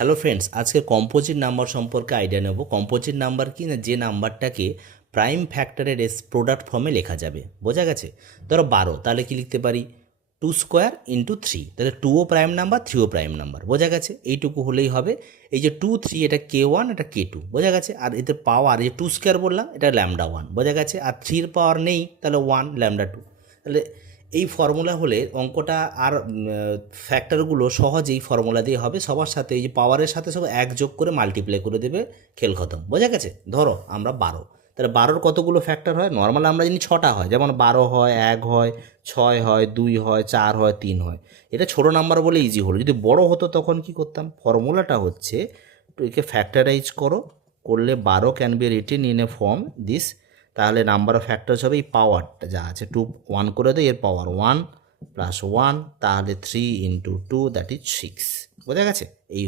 Hello friends, আজকে composite number সম্পর্কে idea নেব। কম্পোজিট নাম্বার কি না, যে নাম্বারটাকে প্রাইম ফ্যাক্টরের প্রোডাক্ট ফর্মে লেখা যাবে। বোঝা গেছে? ধরো 12, তাহলে কি লিখতে পারি? 2² × 3, তাহলে 2ও প্রাইম নাম্বার, 3ও প্রাইম নাম্বার। বোঝা গেছে? এইটুকু হলেই হবে। এই যে 2 3 এটা K1, এটা K2। বোঝা গেছে? আর এতে পাওয়ার, এই যে 2² বললাম, এটা λ1। বোঝা গেছে? আর 3-র পাওয়ার নেই, তাহলে 1 λ2। তাহলে এই ফর্মুলা হলে অঙ্কটা আর ফ্যাক্টরগুলো সহজেই ফর্মুলা দিয়ে হবে। সবার সাথে এই যে পাওয়ারের সাথে সব এক যোগ করে মাল্টিপ্লাই করে দেবে, খেল খতম। বোঝা গেছে? ধরো আমরা 12, তাহলে 12-র কতগুলো ফ্যাক্টর হয়? নর্মাল আমরা জানি 6টা হয়, যেমন 12 হয়, 1 হয়, 6 হয়, 2 হয়, 4 হয়, 3 হয়। এটা ছোট নাম্বার বলে ইজি হলো। যদি বড় হতো তখন কি করতাম? ফর্মুলাটা হচ্ছে, একে ফ্যাক্টরাইজ করলে 12 can be written in a form this. তাহলে নাম্বার অফ ফ্যাক্টরস হবে এই পাওয়ারটা যা আছে 2 1 করে দেয়, এর পাওয়ার 1 + 1, তাহলে 3 × 2 দ্যাট ইজ 6। বোঝা গেছে? এই